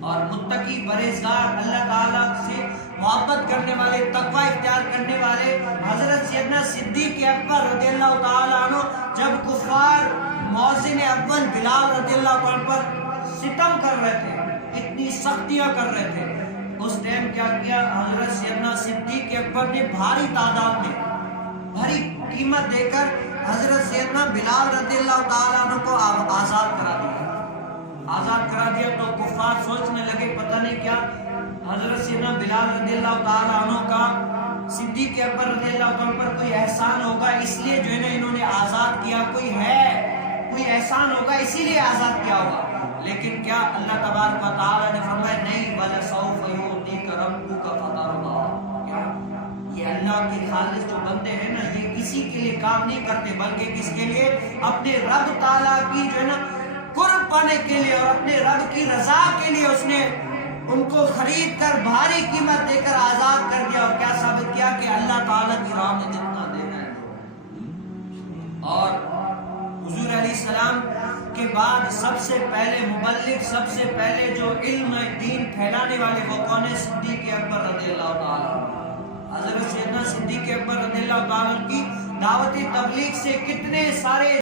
اور متقی پرہیزگار اللہ تعالیٰ سے محبت کرنے والے تقوی اختیار کرنے والے حضرت سیدنا صدیق اکبر رضی اللہ تعالیٰ عنہ جب کفار مؤذن اول بلال رضی اللہ عنہ پر ستم کر رہے تھے، اتنی سختیاں کر رہے تھے، اس ٹائم کیا کیا حضرت سیدنا صدیق اکبر نے بھاری تعداد میں بھاری قیمت دے کر حضرت سیدنا بلال رضی اللہ تعالیٰ عنہ کو آزاد کرا دیا۔ آزاد کرا دیا تو کفار سوچنے لگے پتہ نہیں کیا حضرت سیدنا بلال رضی اللہ تعالیٰ عنہ کا صدیق اکبر رضی اللہ عنہ پر کوئی احسان ہوگا، اس لیے جو ہے نا انہوں نے آزاد کیا، کوئی احسان ہوگا اسی لیے آزاد کیا ہوگا۔ لیکن کیا اللہ تبارک و تعالیٰ نے فرمایا نہیں، وَلَسَوْفَ يُعْطِيكَ رَبُّكَ فَتَرْضَىٰ۔ کیا یہ اللہ کے خالص جو بندے ہیں نا، یہ کسی کے لیے کام نہیں کرتے بلکہ کس کے لیے؟ اپنے رب تعالیٰ کی جو ہے نا قرب پانے کے لیے اور اپنے رب کی رضا کے لیے اس نے ان کو خرید کر بھاری قیمت دے کر آزاد کر دیا۔ اور کیا ثابت کیا کہ اللہ تعالیٰ کی راہ میں جتنا دینا ہے۔ اور حضور علیہ السلام کے بعد سب سے پہلے مبلغ، سب سے پہلے جو علم دین پھیلانے والے وہ کون ہے؟ صدیق اکبر رضی اللہ تعالیٰ۔ حضرت سیدنا صدیق اکبر رضی اللہ تعالیٰ کی دعوتی تبلیغ سے کتنے سارے